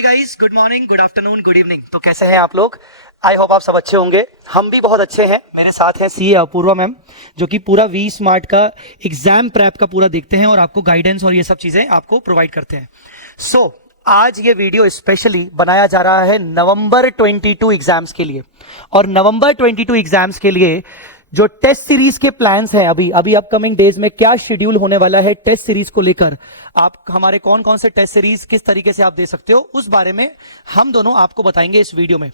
Hi guys, good morning, good afternoon, good evening. तो कैसे हैं आप लोग? आई होप आप सब अच्छे होंगे। हम भी बहुत अच्छे हैं। मेरे साथ हैं सीए अपूर्वा मैम, जो कि पूरा वी स्मार्ट का एग्जाम प्रेप का पूरा देखते हैं और आपको गाइडेंस और ये सब चीजें आपको प्रोवाइड करते हैं। सो आज ये वीडियो स्पेशली बनाया जा रहा है नवंबर 22 एग्जाम्स के लिए। और नवंबर 22 एग्जाम्स के लिए जो टेस्ट सीरीज के प्लान्स हैं, अभी अपकमिंग डेज में क्या शेड्यूल होने वाला है टेस्ट सीरीज को लेकर, आप हमारे कौन कौन से टेस्ट सीरीज किस तरीके से आप दे सकते हो, उस बारे में हम दोनों आपको बताएंगे इस वीडियो में।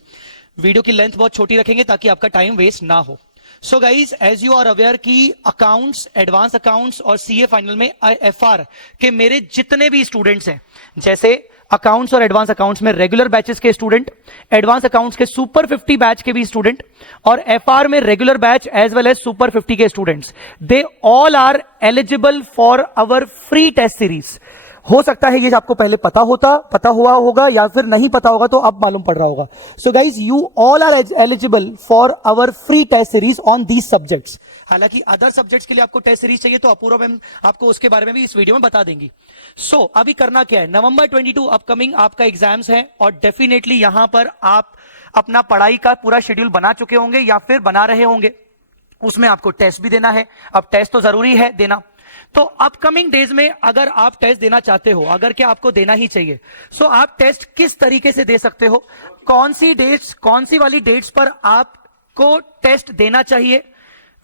वीडियो की लेंथ बहुत छोटी रखेंगे ताकि आपका टाइम वेस्ट ना हो। So guys, as you are aware कि अकाउंट्स, एडवांस अकाउंट्स और सीए फाइनल में एफआर के मेरे जितने भी स्टूडेंट्स हैं, जैसे अकाउंट्स और एडवांस अकाउंट्स में रेगुलर बैचेस के स्टूडेंट, एडवांस अकाउंट्स के सुपर 50 बैच के भी स्टूडेंट, और एफआर में regular batch as well as super 50 के students, they all are eligible for our free test series. हो सकता है ये आपको पहले पता हुआ होगा या फिर नहीं पता होगा, तो अब मालूम पड़ रहा होगा। So guys, you all are eligible for our free test series on these subjects. हालांकि अदर सब्जेक्ट्स के लिए आपको टेस्ट सीरीज चाहिए तो अपूर्वा मैम आपको उसके बारे में भी इस वीडियो में बता देंगी। सो अभी करना क्या है, नवंबर 22 अपकमिंग आपका एग्जाम्स है और डेफिनेटली यहां पर आप अपना पढ़ाई का पूरा शेड्यूल बना चुके होंगे या फिर बना रहे होंगे। उसमें आपको टेस्ट भी देना है। अब टेस्ट तो जरूरी है देना। तो अपकमिंग डेज में अगर आप टेस्ट देना चाहते हो, अगर क्या आपको देना ही चाहिए, सो आप टेस्ट किस तरीके से दे सकते हो, कौन सी वाली डेट्स पर आपको टेस्ट देना चाहिए,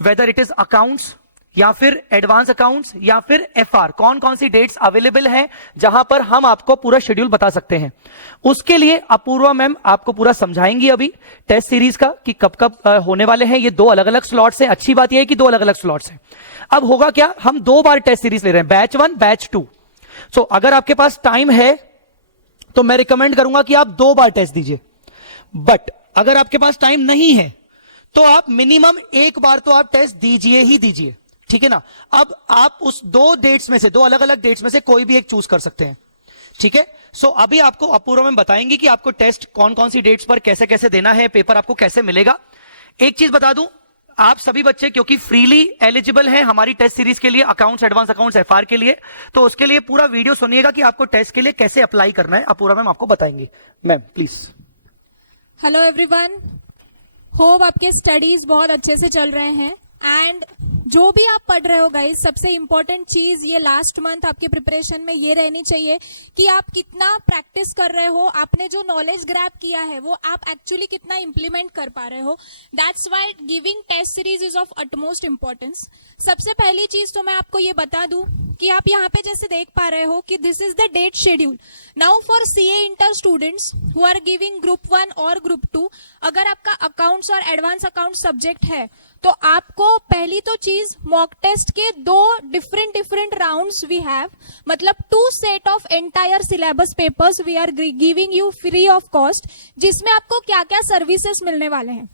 वेदर इट इज अकाउंट्स या फिर एडवांस अकाउंट्स या फिर एफआर, कौन कौन सी डेट्स अवेलेबल हैं जहां पर हम आपको पूरा शेड्यूल बता सकते हैं। उसके लिए अपूर्वा मैम आपको पूरा समझाएंगी अभी टेस्ट सीरीज का कि कब कब होने वाले हैं। ये दो अलग अलग स्लॉट्स हैं। अच्छी बात यह है कि दो अलग अलग स्लॉट्स हैं। अब होगा क्या, हम दो बार टेस्ट सीरीज ले रहे हैं, बैच 1 बैच 2। सो अगर आपके पास टाइम है तो मैं रिकमेंड करूंगा कि आप दो बार टेस्ट दीजिए, बट अगर आपके पास टाइम नहीं है तो आप मिनिमम एक बार तो आप टेस्ट दीजिए ही दीजिए, ठीक है ना। अब आप उस दो डेट्स में से, दो अलग अलग डेट्स में से कोई भी एक चूज कर सकते हैं, ठीक है। सो अभी आपको अपूर्वा में बताएंगे कि आपको टेस्ट कौन कौन सी डेट्स पर कैसे कैसे देना है, पेपर आपको कैसे मिलेगा। एक चीज बता दूं, आप सभी बच्चे क्योंकि फ्रीली एलिजिबल हैं हमारी टेस्ट सीरीज के लिए, अकाउंट्स, एडवांस अकाउंट्स, एफआर के लिए, तो उसके लिए पूरा वीडियो सुनिएगा कि आपको टेस्ट के लिए कैसे अप्लाई करना है। अपूर्वा मैम आपको बताएंगे। Ma'am please. Hello everyone, hope आपके स्टडीज बहुत अच्छे से चल रहे हैं। एंड जो भी आप पढ़ रहे हो गाइस, सबसे इंपॉर्टेंट चीज ये लास्ट मंथ आपके प्रिपरेशन में ये रहनी चाहिए कि आप कितना प्रैक्टिस कर रहे हो, आपने जो नॉलेज ग्रैब किया है वो आप एक्चुअली कितना इंप्लीमेंट कर पा रहे हो। That's why giving test series is of utmost importance. सबसे पहली चीज तो मैं आपको ये बता दूं कि आप यहाँ पे जैसे देख पा रहे हो कि this is the date schedule now for CA inter students who are giving group 1 और ग्रुप 2। अगर आपका अकाउंट्स और एडवांस अकाउंट सब्जेक्ट है तो आपको पहली तो चीज मॉक टेस्ट के दो डिफरेंट राउंड्स वी हैव, मतलब 2 set of entire syllabus papers we are giving you free of cost, जिसमें आपको क्या क्या सर्विसेज मिलने वाले हैं।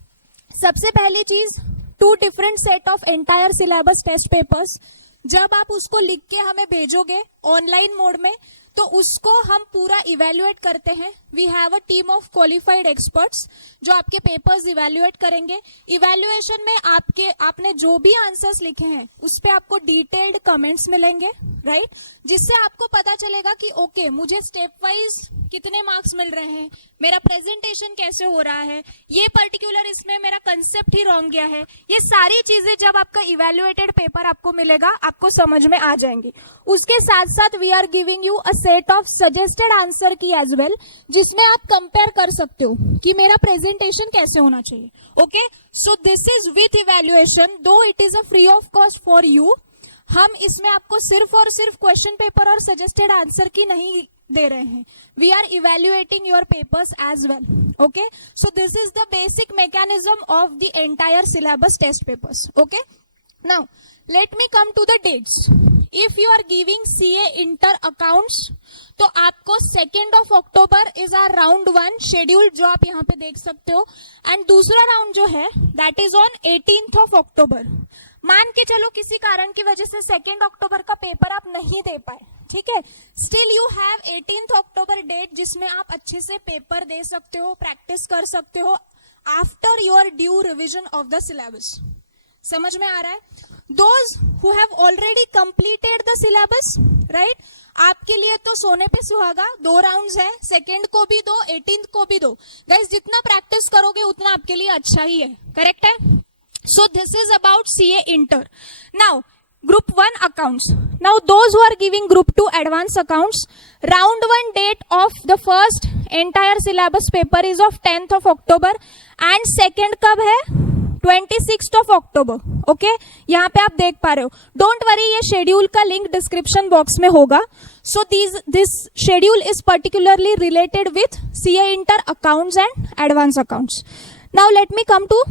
सबसे पहली चीज 2 different set of entire syllabus test papers. जब आप उसको लिख के हमें भेजोगे ऑनलाइन मोड में तो उसको हम पूरा इवेल्युएट करते हैं। We have a team of qualified experts जो आपके पेपर्स इवेल्युएट करेंगे। इवेल्युएशन में आपने जो भी आंसर्स लिखे हैं उस पे आपको डिटेल्ड कमेंट्स मिलेंगे, राइट, जिससे आपको पता चलेगा कि ओके मुझे स्टेप वाइज कितने मार्क्स मिल रहे हैं, मेरा प्रेजेंटेशन कैसे हो रहा है, ये पर्टिकुलर इसमें मेरा कंसेप्ट ही रॉन्ग गया है। ये सारी चीजें जब आपका इवेल्युएटेड पेपर आपको मिलेगा आपको समझ में आ जाएंगी। उसके साथ साथ we are giving you a set of suggested answer key as well, जिसमें आप कंपेयर कर सकते हो कि मेरा प्रेजेंटेशन कैसे होना चाहिए। Okay, so this is with evaluation, though it is a free of cost for you. हम इसमें आपको सिर्फ और सिर्फ क्वेश्चन पेपर और सजेस्टेड आंसर की नहीं दे रहे हैं, we are evaluating your papers as well. Okay, so this is the basic mechanism of the entire syllabus test papers. Okay, now let me come to the dates. If you are giving CA inter accounts तो आपको 2 of October is our round 1 schedule, जो आप यहाँ पे देख सकते हो। And दूसरा राउंड जो है that is on 18 of October. मान के चलो किसी कारण की वजह से 2 अक्टूबर का पेपर आप नहीं दे पाए, ठीक है, still you have 18 October date जिसमें आप अच्छे से पेपर दे सकते हो, प्रैक्टिस कर सकते हो after your due revision of the syllabus. समझ में आ रहा है? Those who have already completed the syllabus right? आपके लिए तो सोने पे सुहागा, 2 राउंड्स है, सेकेंड को भी दो, 18th को भी दो. गाइस जितना प्रैक्टिस करोगे उतना आपके लिए अच्छा ही है. करेक्ट है? So this is about CA Inter. Now, Group 1 accounts. Now those who are giving Group 2 advanced accounts, round 1 date of the first entire syllabus paper is of 10th of October and second कब है? 26th of October. Okay? यहाँ पे आप देख पा रहे हो. Don't worry, ये शेड्यूल का लिंक डिस्क्रिप्शन बॉक्स में होगा. So this schedule is particularly related with CA Inter accounts and advanced accounts. Now let me come to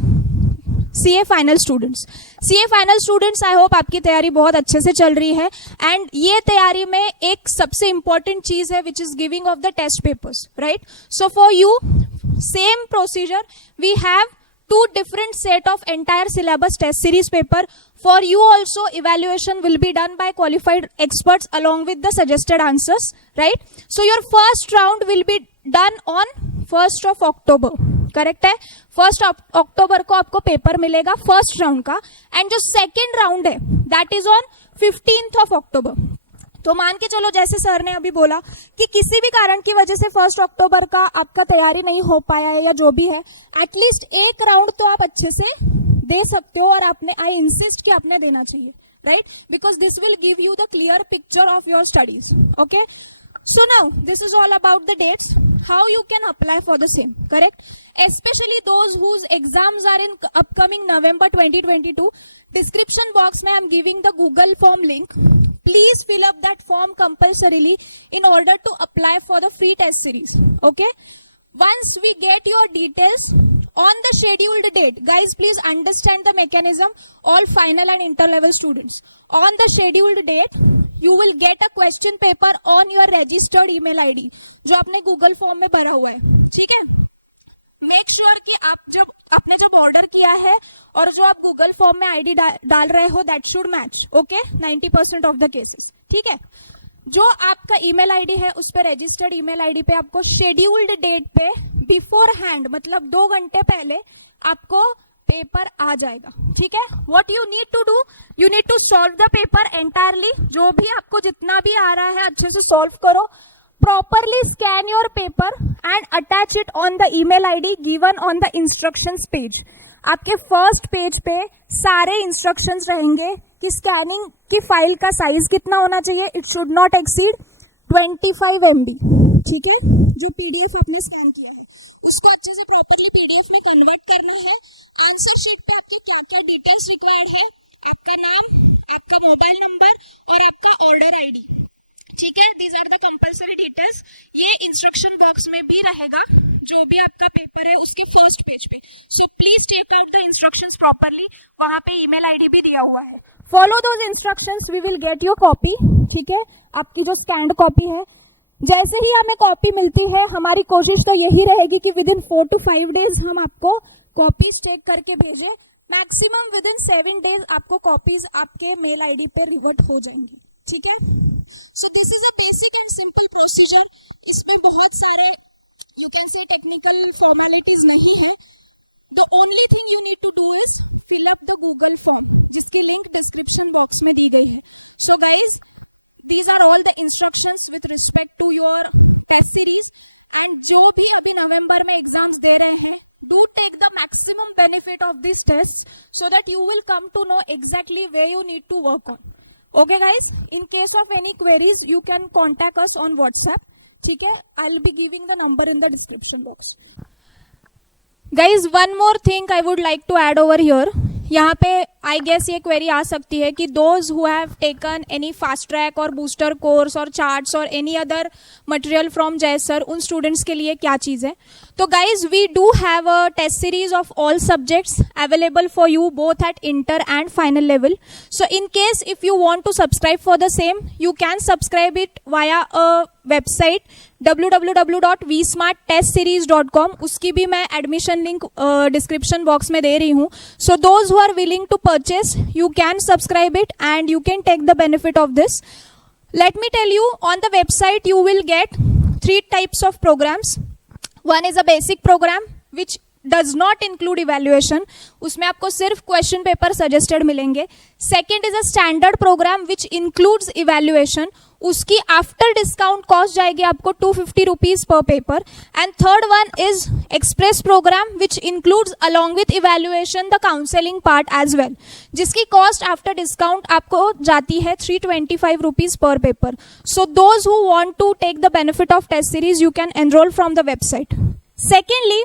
CA final students. CA final students, I hope आपकी तैयारी बहुत अच्छे से चल रही है. एंड ये तैयारी में एक सबसे इंपॉर्टेंट चीज है which is giving of the test papers, right? So for you same procedure, we have 2 different set of entire syllabus test series paper. For you also, evaluation will be done by qualified experts along with the suggested answers, right? So your first round will be done on 1st of October. Correct है? 1st October को आपको paper मिलेगा first round का. And जो second round है that is on 15th of October. तो मान के चलो, जैसे सर ने अभी बोला कि किसी भी कारण की वजह से 1st October का आपका तैयारी नहीं हो पाया है या जो भी है, एटलीस्ट एक राउंड तो आप अच्छे से दे सकते हो. और आपने, आई इंसिस्ट कि आपने देना चाहिए, right? Because this will give you the clear picture of your studies. Okay? So now this is all about the dates, how you can apply for the same, correct? Especially those whose exams are in upcoming November 2022. Description box mein I'm giving the Google form link. Please fill up that form compulsorily in order to apply for the free test series. Okay? Once we get your details on the scheduled date, guys, please understand the mechanism. All final and inter level students, on the scheduled date you will get a question paper on your registered email ID जो आपने Google form में भरा हुआ है. ठीक है? Make sure कि आपने जब ऑर्डर किया है और जो आप गूगल फॉर्म में आईडी डाल रहे हो that should match. Okay? 90% of the cases. ठीक है? जो आपका ईमेल आईडी है उस पे, रजिस्टर्ड ईमेल आईडी पे आपको शेड्यूल्ड डेट पे बिफोर हैंड, मतलब 2 घंटे पहले आपको पेपर आ जाएगा. ठीक है? What you need to do, you need to solve the paper entirely. जो भी आपको जितना भी आ रहा है अच्छे से सॉल्व करो. Properly scan your paper and attach it on the email ID given on the instructions page. आपके फर्स्ट पेज पे सारे इंस्ट्रक्शंस रहेंगे कि स्कैनिंग की फाइल का साइज कितना होना चाहिए. It should not exceed 25 MB. ठीक है? जो पीडीएफ आपने स्कैन किया है उसको अच्छे से प्रॉपरली पीडीएफ में कन्वर्ट करना है. आंसर शीट पे आपके क्या क्या डिटेल्स रिक्वायर्ड है, आपका नाम, आपका मोबाइल नंबर और आपका ऑर्डर आईडी. ठीक है? These are the compulsory details. ये इंस्ट्रक्शन बॉक्स में भी रहेगा जो भी आपका पेपर है उसके फर्स्ट पेज पे. So please take out the instructions properly. वहां पे ईमेल आईडी भी दिया हुआ है. Follow those instructions, we will get your copy. ठीक है? आपकी जो स्कैन्ड कॉपी है, जैसे ही हमें कॉपी मिलती है, हमारी कोशिश तो यही रहेगी कि विद इन 4 to 5 days हम आपको कॉपी टेक करके भेजें. मैक्सिमम विद इन 7 days आपको कॉपीज आपके मेल आईडी पे रिवर्ट हो जाएंगी. ठीक है? So this is a basic and simple procedure. इसमें बहुत सारे you can say technical formalities नहीं है. The only thing you need to do is fill up the Google form जिसकी लिंक डिस्क्रिप्शन बॉक्स में दी गई है. So guys, these are all the instructions with respect to your test series. and जो भी अभी नवंबर में एग्जाम्स दे रहे हैं, do take the maximum benefit of these tests so that you will come to know exactly where you need to work on. Okay guys, in case of any queries you can contact us on WhatsApp. ठीक है? I'll be giving the number in the description box. Guys, one more thing I would like to add over here. यहाँ पे I guess ये query आ सकती है कि those who have taken any fast track और booster course और charts और any other material from Jay sir, उन स्टूडेंट्स के लिए क्या चीज़ है. तो guys, we do have a test series of all subjects available for you both at inter and final level. So in case if you want to subscribe for the same, you can subscribe it via a website www.vsmarttestseries.com. उसकी भी मैं admission link description box में दे रही हूँ. So those who are willing to purchase, you can subscribe it and you can take the benefit of this. Let me tell you, on the website you will get 3 types of programs. One is a basic program which does not include evaluation, उसमें आपको सिर्फ question paper suggested मिलेंगे. Second is a standard programme which includes evaluation, उसकी after discount cost जाएगी आपको 250 rupees per paper. And third one is express programme which includes along with evaluation the counselling part as well, जिसकी cost after discount आपको जाती है 325 rupees per paper. So those who want to take the benefit of test series you can enrol from the website. Secondly,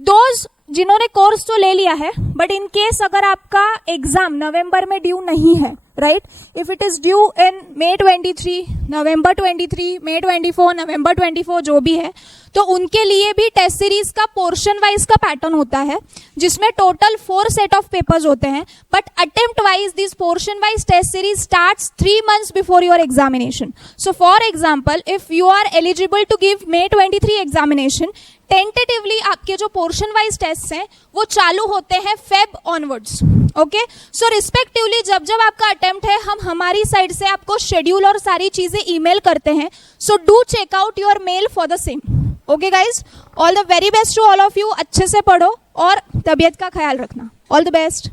those जिन्होंने course तो ले लिया है but in case अगर आपका एग्जाम नवंबर में ड्यू नहीं है, right, if it is due in May 23, November 23, May 24, November 24 जो भी है, तो उनके लिए भी टेस्ट सीरीज का पोर्शन वाइज का पैटर्न होता है जिसमें टोटल 4 सेट ऑफ पेपर्स होते हैं. But attempt wise this portion wise test series starts 3 months before your examination. So for example, if you are eligible to give May 23 examination, tentatively आपके जो portion wise test हैं वो चालू होते हैं Feb onwards. Okay, सो respectively जब जब आपका अटेम्प्ट है हम हमारी साइड से आपको शेड्यूल और सारी चीजें ईमेल करते हैं. So do check out your mail for the same. Okay guys, all the very best to all of you. अच्छे से पढ़ो और तबीयत का ख्याल रखना. All the best.